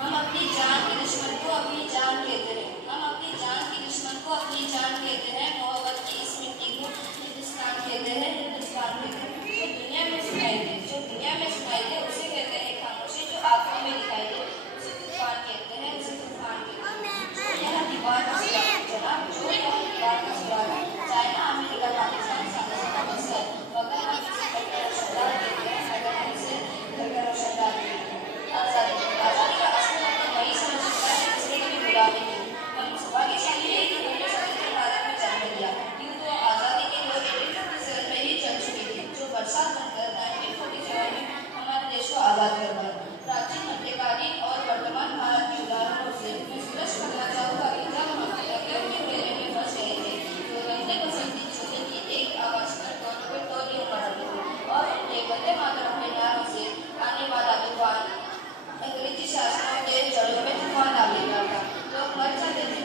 हम अपनी जान के दुश्मन को अपनी जान कहते हैं। हम अपनी जान के दुश्मन को अपनी जान कहते हैं। मोहब्बत की इस मिट्टी को हिंदुस्तान कहते हैं। हिंदुस्तान कहते हैं। जो दुनिया में सुनाई दे उसे